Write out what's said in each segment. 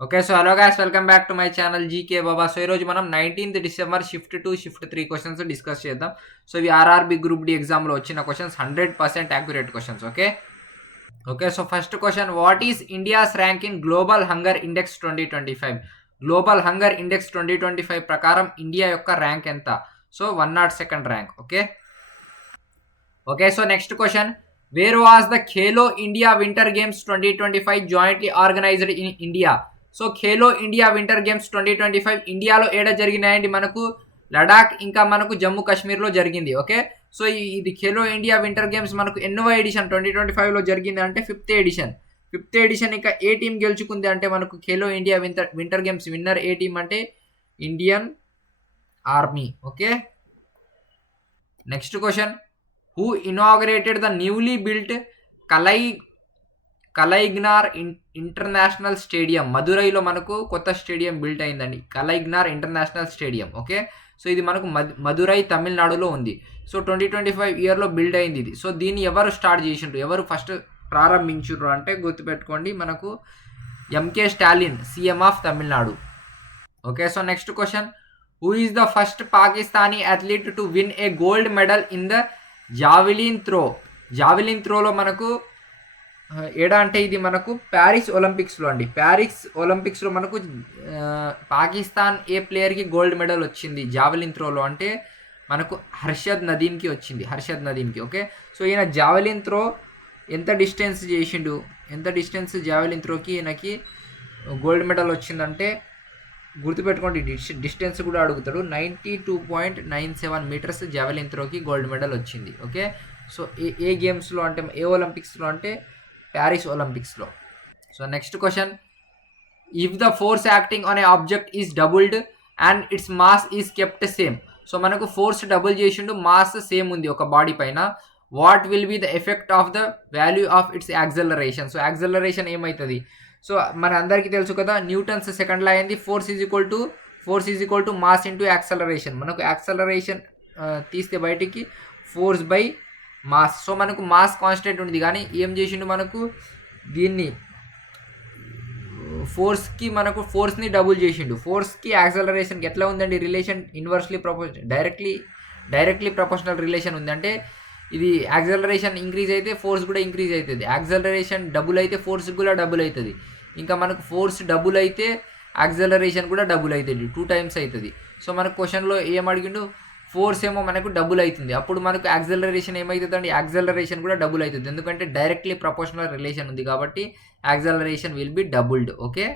Okay so hello guys welcome back to my channel GK Baba so ఈరోజు మనం nineteenth December shift two shift three questions discuss చేద్దాం. So ఇవి RRB group D ఎగ్జామ్లో వచ్చిన questions hundred percent accurate questions okay okay so first question what is India's rank in global hunger index twenty twenty five global hunger index twenty twenty five ప్రకారం India యొక్క rank ఎంత? So one not second rank okay okay so next question where was the Khelo India winter games twenty twenty five jointly organized in India so Khelo India winter games twenty twenty five ఇండియాలో ఏడ జరిగినాయండి మనకు? లడాక్ ఇంకా మనకు జమ్మూ కాశ్మీర్లో జరిగింది okay? So ఇది Khelo India winter games మనకు ఎన్నో ఎడిషన్ ట్వంటీ ట్వంటీ ఫైవ్లో జరిగింది అంటే ఫిఫ్త్ ఎడిషన్. ఫిఫ్త్ ఎడిషన్ ఇంకా ఏ టీం గెలుచుకుంది అంటే మనకు Khelo India winter winter games winner ఏ టీం అంటే Indian army okay? Next question. Who inaugurated the newly built Kalai Kalaignar in international stadium. మదురైలో మనకు కొత్త స్టేడియం బిల్ట్ అయిందండి. Kalaignar international stadium. Okay? So ఇది మనకు మద్ మదురై తమిళనాడులో ఉంది. సో ట్వంటీ ట్వంటీ ఫైవ్ ఇయర్లో బిల్డ్ అయింది ఇది. సో దీన్ని ఎవరు స్టార్ట్ చేసిండ్రు? ఎవరు ఫస్ట్ ప్రారంభించుర్రు అంటే గుర్తుపెట్టుకోండి మనకు MK Stalin CM of Tamil Nadu. Okay? So next question. Who is the first Pakistani athlete to win a gold medal in the javelin throw javelin త్రోలో మనకు ఏడా అంటే ఇది మనకు ప్యారిస్ ఒలింపిక్స్లో అండి. ప్యారిస్ ఒలింపిక్స్లో మనకు పాకిస్తాన్ ఏ ప్లేయర్కి గోల్డ్ మెడల్ వచ్చింది జావెలిన్ త్రోలో అంటే మనకు హర్షద్ నదీమ్కి వచ్చింది హర్షద్ నదీమ్కి ఓకే? సో ఈయన జావెలిన్ త్రో ఎంత డిస్టెన్స్ చేసిండు? ఎంత డిస్టెన్స్ జావెలిన్ త్రోకి ఈయనకి గోల్డ్ మెడల్ వచ్చిందంటే గుర్తుపెట్టుకోండి డిస్ డిస్టెన్స్ కూడా అడుగుతాడు. Ninety two point nine seven meters javelin త్రోకి gold medal వచ్చింది ఓకే? సో ఏ ఏ గేమ్స్లో అంటే ఏ ఒలింపిక్స్లో అంటే ప్యారిస్ ఒలింపిక్స్లో. So next question. If the force acting on object is doubled and its mass is kept same so మనకు ఫోర్స్ డబుల్ చేసిండు మాస్ సేమ్ ఉంది ఒక బాడీ పైన. What will be the effect of the value of its acceleration so acceleration ఏమవుతుంది so మన అందరికీ తెలుసు కదా న్యూటన్స్ సెకండ్ లా అయింది. Force is equal to force is equal to mass into acceleration మనకు యాక్సలరేషన్ తీస్తే బయటికి ఫోర్స్ బై మాస్ సో మనకు మాస్ కాన్స్టెంట్ ఉంది. కానీ ఏం చేసిండు మనకు? దీన్ని ఫోర్స్కి మనకు ఫోర్స్ని డబుల్ చేసిండు. ఫోర్స్కి యాక్సలరేషన్కి ఎట్లా ఉందండి? Relation inversely propose directly directly proportional relation ఉందంటే ఇది యాక్సలరేషన్ ఇంక్రీజ్ అయితే ఫోర్స్ కూడా ఇంక్రీజ్ అవుతుంది యాక్సలరేషన్ డబుల్ అయితే ఫోర్స్ కూడా డబుల్ అవుతుంది ఇంకా మనకు ఫోర్స్ డబుల్ అయితే యాక్సలరేషన్ కూడా డబుల్ అవుతుంది టూ టైమ్స్ అవుతుంది సో మనకు క్వశ్చన్లో ఏం అడిగిండు? ఫోర్స్ ఏమో మనకు డబుల్ అవుతుంది. అప్పుడు మనకు యాక్సలరేషన్ ఏమవుతుంది అండి యాక్సలరేషన్ కూడా డబుల్ అవుతుంది. ఎందుకంటే డైరెక్ట్లీ ప్రపోర్షనల్ రిలేషన్ ఉంది కాబట్టి acceleration will be doubled okay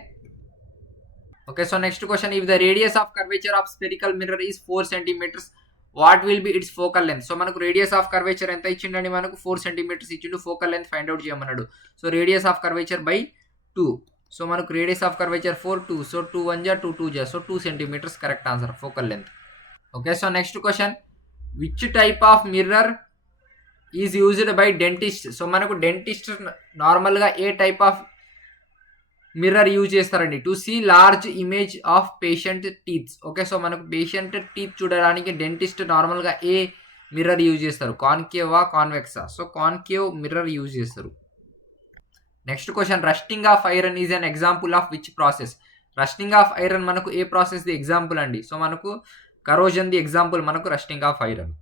okay so next question if the radius of curvature of spherical mirror is four centimetres what will be its focal length so మనకు radius of curvature ఎంత ఇచ్చిండండి మనకు four centimetres ఇచ్చిండు. Focal length find out చేయమన్నాడు. So radius of curvature by two so మనకు radius of curvature four two so two one జా two two జా so two centimetres correct answer focal length okay so next question which type of mirror is used by dentist so మనకు dentist నార్మల్గా ఏ type of mirror use చేస్తారండి? To see large image of patient teeths okay so మనకు patient teeth చూడడానికి dentist నార్మల్గా ఏ mirror use చేస్తారు? కాన్కేవా కాన్వెక్సా సో కాన్కేవ్ మిర్రర్ యూజ్ చేస్తారు. Next question rusting of iron is an example of which process rusting of iron మనకు ఏ ప్రాసెస్ ది ఎగ్జాంపుల్ అండి? సో మనకు కరోజన్ ది ఎగ్జాంపుల్ మనకు rusting of iron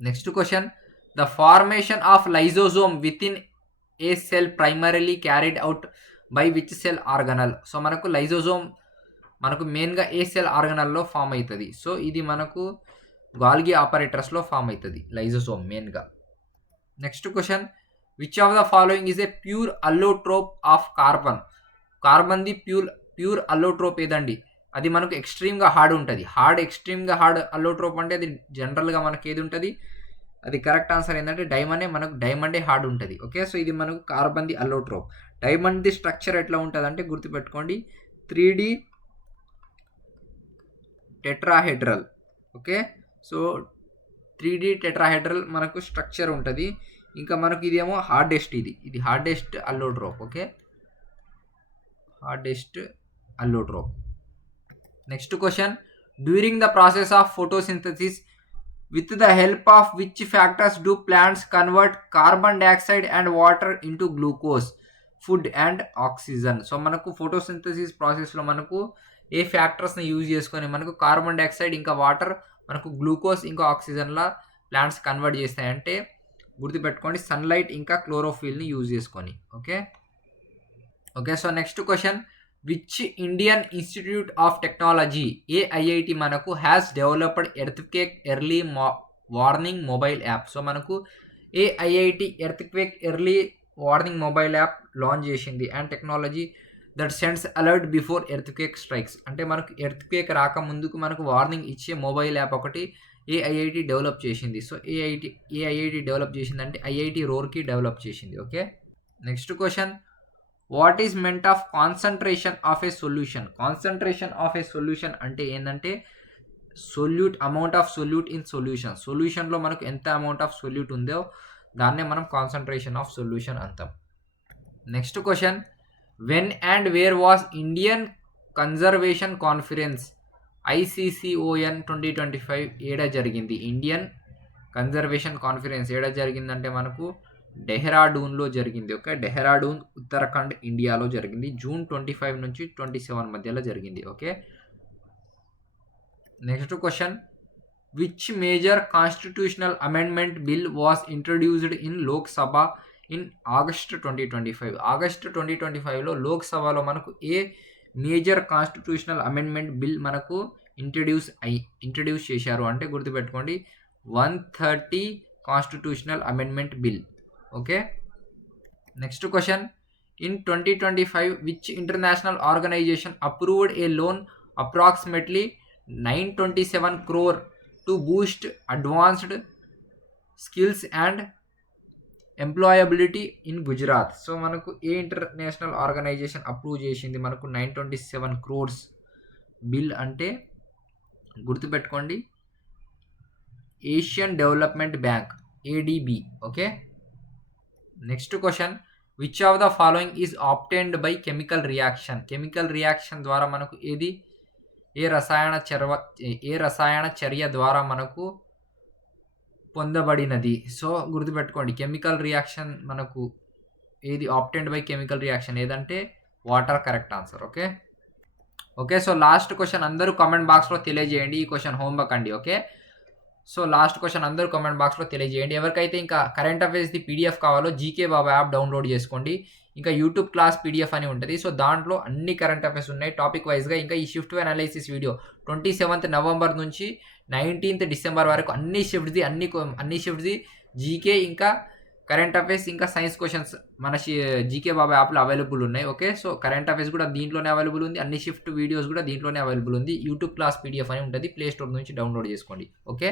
next question the formation of lysosome within a cell primarily carried out by which cell organelle so మనకు lysosome మనకు మెయిన్గా ఏ సెల్ ఆర్గనల్లో ఫామ్ అవుతుంది సో ఇది మనకు గాల్గి ఆపరేటర్స్లో ఫామ్ అవుతుంది లైజోజోమ్ మెయిన్గా next question which of the following is a pure allotrope of carbon carbon the pure pure allotrope ఏదండి? అది మనకు ఎక్స్ట్రీమ్గా హార్డ్ ఉంటుంది. హార్డ్ ఎక్స్ట్రీమ్గా హార్డ్ అల్లోట్రోప్ అంటే అది జనరల్గా మనకి ఏది ఉంటుంది? అది కరెక్ట్ ఆన్సర్ ఏంటంటే డైమండే మనకు డైమండే హార్డ్ ఉంటుంది. ఓకే సో ఇది మనకు కార్బన్ది అల్లోట్రోప్ డైమండ్ది స్ట్రక్చర్ ఎట్లా ఉంటుంది అంటే గుర్తుపెట్టుకోండి. Three D tetrahedral okay so three D tetrahedral మనకు స్ట్రక్చర్ ఉంటుంది. ఇంకా మనకు ఇదేమో హార్డెస్ట్ ఇది. ఇది hardest allotrope okay hardest allotrope next question during the process of photosynthesis with the help of which factors do plants convert carbon dioxide and water into glucose food and oxygen so మనకు photosynthesis ప్రాసెస్లో మనకు ఏ ఫ్యాక్టర్స్ని use చేసుకొని మనకు carbon dioxide ఇంకా water మనకు glucose ఇంకా ఆక్సిజన్లా ప్లాంట్స్ కన్వర్ట్ చేస్తాయంటే గుర్తుపెట్టుకోండి సన్లైట్ ఇంకా క్లోరోఫిల్ని యూజ్ చేసుకొని. Okay okay so next question which Indian Institute of Technology AIIT మనకు has developed earthquake early warning mobile app so మనకు AIIT earthquake early warning mobile app launch చేసింది. And technology that sends alert before earthquake strikes అంటే మనకు earthquake రాకముందుకు మనకు warning ఇచ్చే mobile app ఒకటి AIIT develop చేసింది. సో ఏఐటి ఏఐఐటి డెవలప్ చేసింది అంటే ఐఐటి రోర్కి డెవలప్ చేసింది. Okay next question what is meant of concentration of a solution? Concentration of a solution అంటే ఏంటంటే solute amount of solute in solution సొల్యూషన్లో మనకు ఎంత amount of solute ఉందో దాన్నే మనం కాన్సన్ట్రేషన్ ఆఫ్ సొల్యూషన్ అంటాం. Next question when and where was Indian conservation conference ICCON twenty twenty five ఏడ జరిగింది? ఇండియన్ కన్జర్వేషన్ కాన్ఫరెన్స్ ఏడ జరిగిందంటే మనకు డెహ్రాడూన్లో జరిగింది. ఓకే? డెహ్రాడూన్ ఉత్తరాఖండ్ ఇండియాలో జరిగింది. జూన్ ట్వంటీ ఫైవ్ నుంచి ట్వంటీ సెవెన్ మధ్యలో జరిగింది. Okay? Next question. Which major constitutional amendment bill was introduced in Lok Sabha in August twenty twenty five August twenty twenty ఫైవ్లో లోక్సభలో మనకు ఏ మేజర్ కాన్స్టిట్యూషనల్ అమెండ్మెంట్ బిల్ మనకు ఇంట్రడ్యూస్ అయి introduce చేశారు? అంటే గుర్తుపెట్టుకోండి. One thirty constitutional amendment bill okay next question in twenty twenty five which international organization approved a loan approximately nine twenty seven crore to boost advanced skills and employability in Gujarat so మనకు ఏ international organization approve చేసింది? మనకు nine twenty seven crores bill అంటే గుర్తుపెట్టుకోండి. Asian development bank ADB okay next question which of the following is obtained by chemical reaction chemical reaction ద్వారా మనకు ఏది? ఏ రసాయన చర్వ ఏ రసాయన చర్య ద్వారా మనకు పొందబడినది? సో గుర్తుపెట్టుకోండి. కెమికల్ రియాక్షన్ మనకు ఏది ఆప్టెండ్ బై కెమికల్ రియాక్షన్ ఏదంటే water correct answer okay okay so last question అందరూ కామెంట్ బాక్స్లో తెలియజేయండి. ఈ క్వశ్చన్ హోంవర్క్ అండి. ఓకే సో లాస్ట్ క్వశ్చన్ అందరూ కామెంట్ బాక్స్లో తెలియజేయండి. ఎవరికైతే ఇంకా కరెంట్ అఫైర్స్ది పీడిఎఫ్ కావాలో జీకే బాబా యాప్ డౌన్లోడ్ చేసుకోండి. ఇంకా యూట్యూబ్ క్లాస్ పీడిఎఫ్ అని ఉంటుంది. సో దాంట్లో అన్ని కరెంట్ అఫైర్స్ ఉన్నాయి. టాపిక్ వైజ్గా ఇంకా ఈ shift analysis video twenty seventh November నుంచి నైన్టీన్త్ డిసెంబర్ వరకు అన్ని షిఫ్ట్ది అన్ని అన్ని షిఫ్ట్ది జీకే ఇంకా కరెంట్ అఫైర్స్ ఇంకా సైన్స్ క్వశ్చన్స్ మన జీకే బాబా యాప్లో అవైలబుల్ ఉన్నాయి. ఓకే? సో కరెంట్ అఫైర్స్ కూడా దీంట్లోనే అవైలబుల్ ఉంది. అన్ని షిఫ్ట్ వీడియోస్ కూడా దీంట్లోనే అవైలబుల్ ఉంది. యూట్యూబ్ క్లాస్ పీడిఎఫ్ అని ఉంటుంది. ప్లే స్టోర్ నుంచి డౌన్లోడ్ చేసుకోండి. ఓకే?